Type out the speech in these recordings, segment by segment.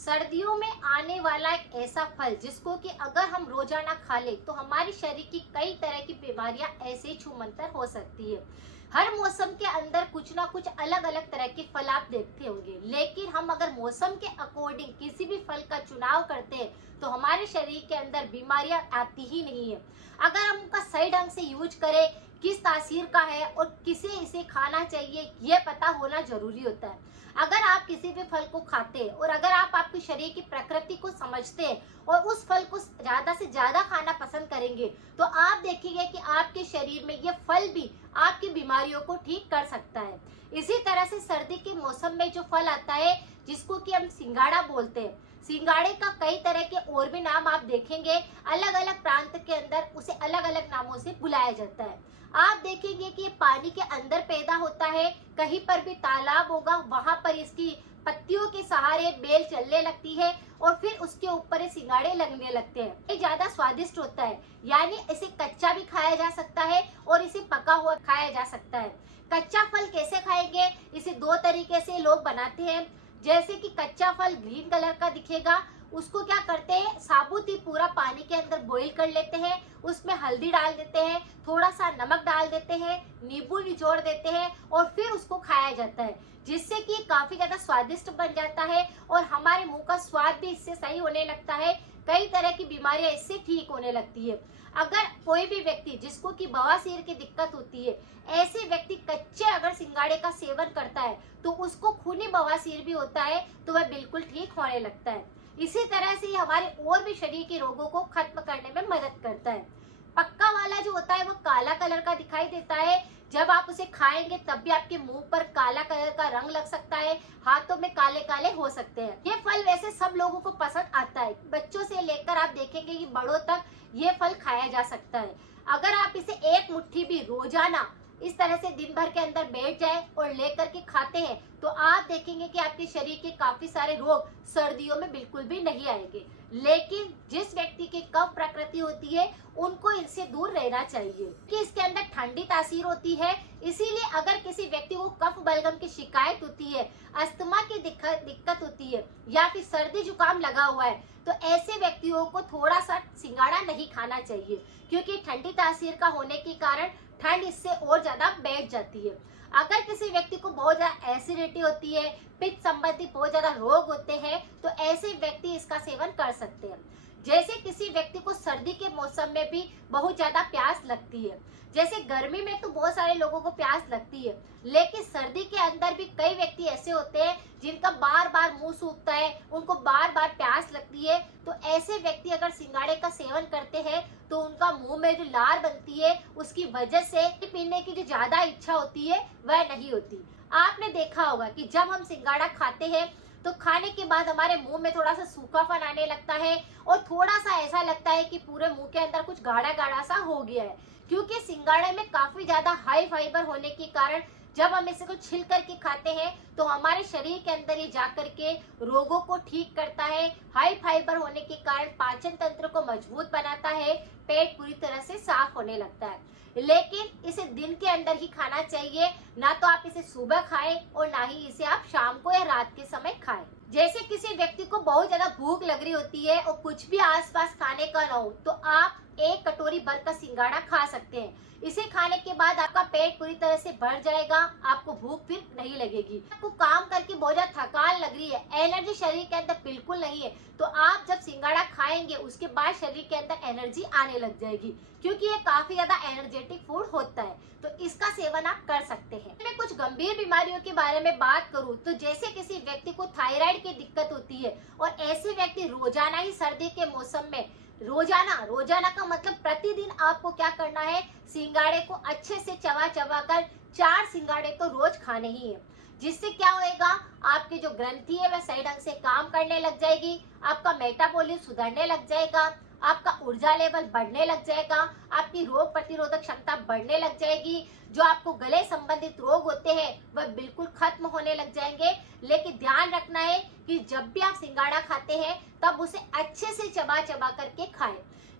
सर्दियों में आने वाला एक ऐसा फल जिसको कि अगर हम रोजाना खा ले तो हमारे शरीर की कई तरह की बीमारियां ऐसे ही छूमंतर हो सकती है। हर मौसम के अंदर कुछ ना कुछ अलग अलग तरह के फल आप देखते होंगे, लेकिन हम अगर मौसम के अकॉर्डिंग किसी भी फल का चुनाव करते हैं तो हमारे शरीर के अंदर बीमारियां आती ही नहीं है। अगर हम उनका सही ढंग से यूज करें, किस तासीर का है और किसे इसे खाना चाहिए, ये पता होना जरूरी होता है। अगर आप किसी भी फल को खाते हैं और अगर आप आपके शरीर की प्रकृति को समझते हैं और उस फल को ज्यादा से ज्यादा खाना पसंद करेंगे तो आप देखेंगे कि आपके शरीर में ये फल भी आपकी बीमारियों को ठीक कर सकता है। इसी तरह से सर्दी के मौसम में जो फल आता है जिसको कि हम सिंगाड़ा बोलते हैं, सिंगाड़े का कई तरह के और भी नाम आप देखेंगे, अलग अलग प्रांत के अंदर उसे अलग अलग नामों से बुलाया जाता है। आप देखेंगे कि ये पानी के अंदर पैदा होता है, कहीं पर भी तालाब होगा वहां पर इसकी पत्तियों के सहारे बेल चलने लगती है और फिर उसके ऊपर सिंगाड़े लगने लगते हैं। ये ज्यादा स्वादिष्ट होता है, यानी इसे कच्चा भी खाया जा सकता है और इसे पका हुआ खाया जा सकता है। कच्चा फल कैसे खाएंगे, इसे दो तरीके से लोग बनाते हैं। जैसे कि कच्चा फल ग्रीन कलर का दिखेगा, उसको क्या करते हैं, साबुत ही पूरा पानी के अंदर बॉईल कर लेते हैं, उसमें हल्दी डाल देते हैं, थोड़ा सा नमक डाल देते हैं, नींबू निचोड़ देते हैं और फिर उसको खाया जाता है, जिससे कि काफी ज्यादा स्वादिष्ट बन जाता है और हमारे मुंह का स्वाद भी इससे सही होने लगता है। कई तरह की बीमारियां इससे ठीक होने लगती है। अगर कोई भी व्यक्ति जिसको कि बवासीर की दिक्कत होती है, ऐसे व्यक्ति कच्चे अगर सिंगाड़े का सेवन करता है तो उसको खूनी बवासीर भी होता है तो वह बिल्कुल ठीक होने लगता है। इसी तरह से हमारे और भी शरीर के रोगों को खत्म करने में मदद करता है। पक्का वाला जो होता है वो काला कलर का दिखाई देता है, जब आप उसे खाएंगे तब भी आपके मुंह पर काला कलर का रंग लग सकता है, हाथों में काले काले हो सकते हैं। ये फल वैसे सब लोगों को पसंद आता है, बच्चों से लेकर आप देखेंगे कि बड़ों तक ये फल खाया जा सकता है। अगर आप इसे एक मुट्ठी भी रोजाना इस तरह से दिन भर के अंदर बैठ जाए और लेकर के खाते हैं तो आप देखेंगे कि आपके शरीर के काफी सारे रोग सर्दियों में बिल्कुल भी नहीं आएंगे। लेकिन जिस व्यक्ति की कफ प्रकृति होती है उनको इससे दूर रहना चाहिए कि इसके अंदर ठंडी तासीर होती है। इसीलिए अगर किसी व्यक्ति को कफ बलगम की शिकायत होती है, अस्थमा की दिक्कत होती है या फिर सर्दी जुकाम लगा हुआ है तो ऐसे व्यक्तियों को थोड़ा सा सिंगाड़ा नहीं खाना चाहिए, क्योंकि ठंडी तासीर का होने के कारण ठंड इससे और ज्यादा बैठ जाती है। अगर किसी व्यक्ति को बहुत ज्यादा एसिडिटी होती है, पित्त संबंधी बहुत ज्यादा रोग होते हैं तो ऐसे व्यक्ति इसका सेवन कर सकते हैं। जैसे किसी व्यक्ति को सर्दी के मौसम में भी बहुत ज्यादा प्यास लगती है, जैसे गर्मी में तो बहुत सारे लोगों को प्यास लगती है, लेकिन सर्दी के अंदर भी कई व्यक्ति ऐसे होते हैं जिनका बार बार मुंह सूखता है, उनको बार बार प्यास लगती है, तो ऐसे व्यक्ति अगर सिंगाड़े का सेवन करते हैं तो उनका मुंह में जो लार बनती है उसकी वजह से पीने की जो ज्यादा इच्छा होती है वह नहीं होती। आपने देखा होगा कि जब हम सिंगाड़ा खाते हैं तो खाने के बाद हमारे मुंह में थोड़ा सा सूखापन आने लगता है और थोड़ा सा ऐसा लगता है कि पूरे मुंह के अंदर कुछ गाढ़ा गाढ़ा सा हो गया है, क्योंकि सिंगाड़े में काफी ज्यादा हाई फाइबर होने के कारण जब हम इसे को छिल करके खाते हैं तो हमारे शरीर के अंदर ये जाकर के रोगों को ठीक करता है। हाई फाइबर होने के कारण पाचन तंत्र को मजबूत बनाता है, पेट पूरी तरह से साफ होने लगता है। लेकिन इसे दिन के अंदर ही खाना चाहिए, ना तो आप इसे सुबह खाएं और ना ही इसे आप शाम को या रात के समय खाएं। जैसे किसी व्यक्ति को बहुत ज्यादा भूख लग रही होती है और कुछ भी आसपास खाने का ना हो तो आप एक कटोरी भर का सिंगाड़ा खा सकते हैं। इसे खाने के बाद आपका पेट पूरी तरह से भर जाएगा, आपको भूख फिर नहीं लगेगी। आपको काम करके बहुत ज्यादा थकान लग रही है, एनर्जी शरीर के अंदर बिल्कुल नहीं है, तो आप जब सिंगाड़ा खाएंगे उसके बाद शरीर के अंदर एनर्जी आने लग जाएगी, क्योंकि ये काफी ज्यादा एनर्जेटिक फूड होता है, तो इसका सेवन आप कर सकते हैं। मैं कुछ गंभीर बीमारियों के बारे में बात करूं तो जैसे किसी व्यक्ति को थायराइड की दिक्कत होती है और ऐसे व्यक्ति रोजाना ही सर्दी के मौसम में रोजाना का मतलब प्रतिदिन आपको क्या करना है, सिंगाड़े को अच्छे से चबा चबा कर 4 सिंगाड़े तो रोज खाने ही है, जिससे क्या होएगा, आपकी जो ग्रंथि है वह सही ढंग से काम करने लग जाएगी, आपका मेटाबॉलिज्म सुधरने लग जाएगा, आपका ऊर्जा लेवल बढ़ने लग जाएगा, आपकी रोग प्रतिरोधक क्षमता बढ़ने लग जाएगी, जो आपको गले संबंधित रोग होते हैं वह बिल्कुल खत्म होने लग जाएंगे। लेकिन ध्यान रखना है कि जब भी आप सिंगाड़ा खाते हैं तब उसे अच्छे से चबा चबा करके खाएं।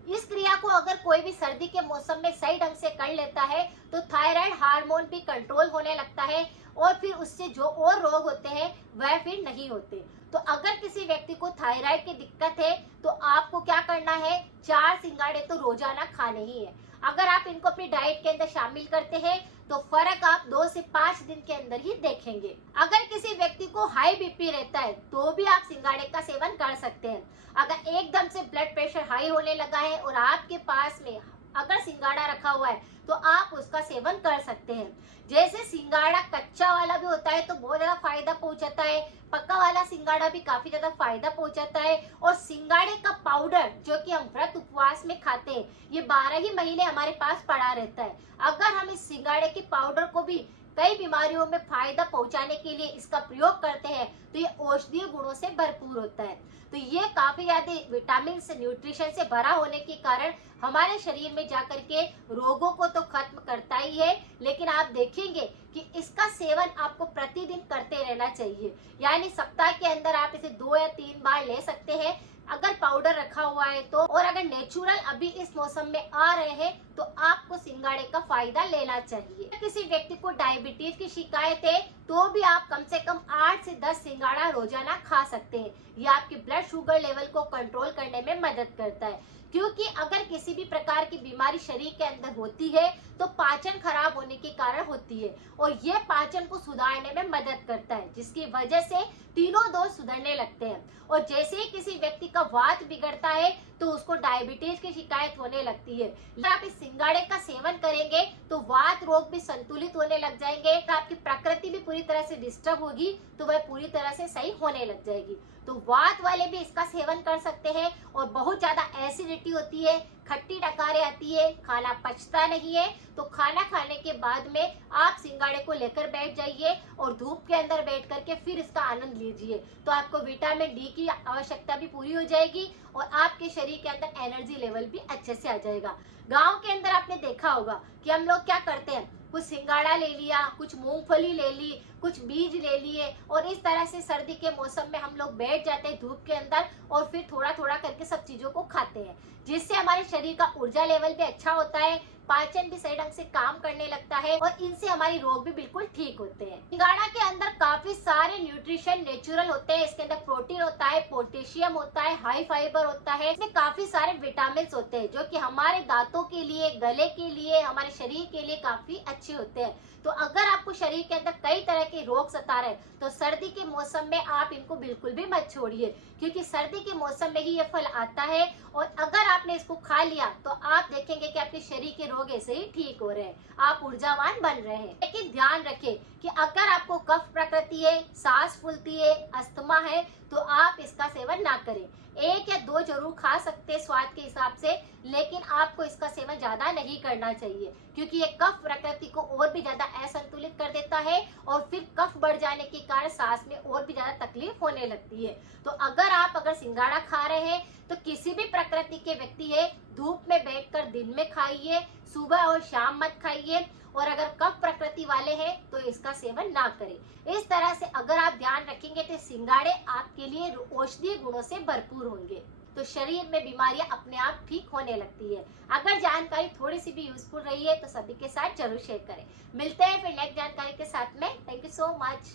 इस क्रिया को अगर कोई भी सर्दी के मौसम में सही ढंग से कर लेता है तो थायराइड हार्मोन भी कंट्रोल होने लगता है और फिर उससे जो और रोग होते हैं वह फिर नहीं होते। तो अगर किसी व्यक्ति को थायराइड की दिक्कत है तो आपको क्या करना है, 4 सिंगाड़े तो रोजाना खाने ही है। अगर आप इनको अपनी डाइट के अंदर शामिल करते हैं तो फर्क आप 2 से 5 दिन के अंदर ही देखेंगे। अगर किसी व्यक्ति को हाई बीपी रहता है तो भी आप सिंगाड़े का सेवन कर सकते हैं। अगर एकदम से ब्लड प्रेशर हाई होने लगा है और आपके पास में अगर सिंगाड़ा रखा हुआ है तो आप उसका सेवन कर सकते हैं। जैसे सिंगाड़ा कच्चा वाला भी होता है तो बहुत ज्यादा फायदा पहुंचाता है, पक्का वाला सिंगाड़ा भी काफी ज्यादा फायदा पहुंचाता है। और सिंगाड़े का पाउडर जो कि हम व्रत उपवास में खाते हैं, ये 12 ही महीने हमारे पास पड़ा रहता है। अगर हम इस सिंगाड़े के पाउडर को भी कई बीमारियों में फायदा पहुंचाने के लिए इसका प्रयोग करते हैं तो ये औषधीय गुणों से भरपूर होता है। तो ये काफी ज्यादा विटामिन से, न्यूट्रिशन से भरा होने के कारण हमारे शरीर में जाकर के रोगों को तो खत्म करता ही है, लेकिन आप देखेंगे कि इसका सेवन आपको प्रतिदिन करते रहना चाहिए। यानी सप्ताह के अंदर आप इसे 2 या 3 बार ले सकते हैं अगर पाउडर रखा हुआ है तो। और अगर नेचुरल अभी इस मौसम में आ रहे हैं तो आपको सिंगाड़े का फायदा लेना चाहिए। किसी व्यक्ति को डायबिटीज की शिकायत है तो भी आप कम से कम 8 से 10 सिंगाड़ा रोजाना खा सकते हैं। ये आपके ब्लड शुगर लेवल को कंट्रोल करने में मदद करता है, क्योंकि अगर किसी भी प्रकार की बीमारी शरीर के अंदर होती है तो पाचन खराब होने के कारण होती है और ये पाचन को सुधारने में मदद करता है, जिसकी वजह से तीनों दोष सुधरने लगते हैं। और जैसे ही किसी व्यक्ति का वात बिगड़ता है तो उसको डायबिटीज की शिकायत होने लगती है। आप इस सिंगाड़े का सेवन करेंगे तो वात रोग भी संतुलित होने लग जाएंगे, आपकी प्रकृति भी पूरी तरह से डिस्टर्ब होगी तो वह पूरी तरह से सही होने लग जाएगी। तो वात वाले भी इसका सेवन कर सकते हैं। और बहुत ज्यादा एसिडिटी होती है, खट्टी डकारें आती है, खाना पचता नहीं है, तो खाना खाने के बाद में आप सिंगाड़े को लेकर बैठ जाइए और धूप के अंदर बैठ करके फिर इसका आनंद लीजिए। तो आपको विटामिन डी की आवश्यकता भी पूरी हो जाएगी और आपके शरीर के अंदर एनर्जी लेवल भी अच्छे से आ जाएगा। गांव के अंदर आपने देखा होगा कि हम लोग क्या करते हैं, कुछ सिंगाड़ा ले लिया, कुछ मूंगफली ले ली, कुछ बीज ले लिए और इस तरह से सर्दी के मौसम में हम लोग बैठ जाते हैं धूप के अंदर और फिर थोड़ा थोड़ा करके सब चीजों को खाते हैं, जिससे हमारे शरीर का ऊर्जा लेवल भी अच्छा होता है, पाचन भी सही ढंग से काम करने लगता है और इनसे हमारी रोग भी बिल्कुल ठीक होते हैं। सिंगाड़ा के अंदर काफी सारे न्यूट्रिशन नेचुरल होते हैं। इसके अंदर प्रोटीन होता है, पोटेशियम होता है, हाई फाइबर होता है, इसमें काफी सारे विटामिन होते हैं जो कि हमारे दांतों के लिए, गले के लिए, हमारे शरीर के लिए काफी अच्छे होते हैं। तो अगर आपको शरीर के अंदर कई तरह के रोग सता रहे तो सर्दी के मौसम में आप इनको बिल्कुल भी मत छोड़िए, क्योंकि सर्दी के मौसम में ही ये फल आता है और अगर आपने इसको खा लिया तो आप देखेंगे कि आपके शरीर के रोग ऐसे ही ठीक हो रहे हैं, आप ऊर्जावान बन रहे हैं। लेकिन ध्यान रखें कि अगर आपको कफ प्रकृति है, सांस फूलती है, अस्थमा है तो आप इसका सेवन ना करें। 1 या 2 जरूर खा सकते हैं स्वाद के हिसाब से, लेकिन आपको इसका सेवन ज्यादा नहीं करना चाहिए, क्योंकि ये कफ प्रकृति को और भी ज्यादा असंतुलित कर देता है और फिर कफ बढ़ जाने के कारण सांस में और भी ज्यादा तकलीफ होने लगती है। तो अगर सिंगाड़ा खा रहे हैं तो किसी भी प्रकृति के व्यक्ति है, धूप में बैठकर दिन में खाइए, सुबह और शाम मत खाइए। और अगर कफ प्रकृति वाले हैं तो इसका सेवन ना करें। इस तरह से अगर आप ध्यान रखेंगे तो सिंगाड़े आपके लिए औषधीय गुणों से भरपूर होंगे, तो शरीर में बीमारियां अपने आप ठीक होने लगती है। अगर जानकारी थोड़ी सी भी यूजफुल रही है तो सभी के साथ जरूर शेयर करें। मिलते हैं फिर नेक्स्ट जानकारी के साथ में। Thank you so much.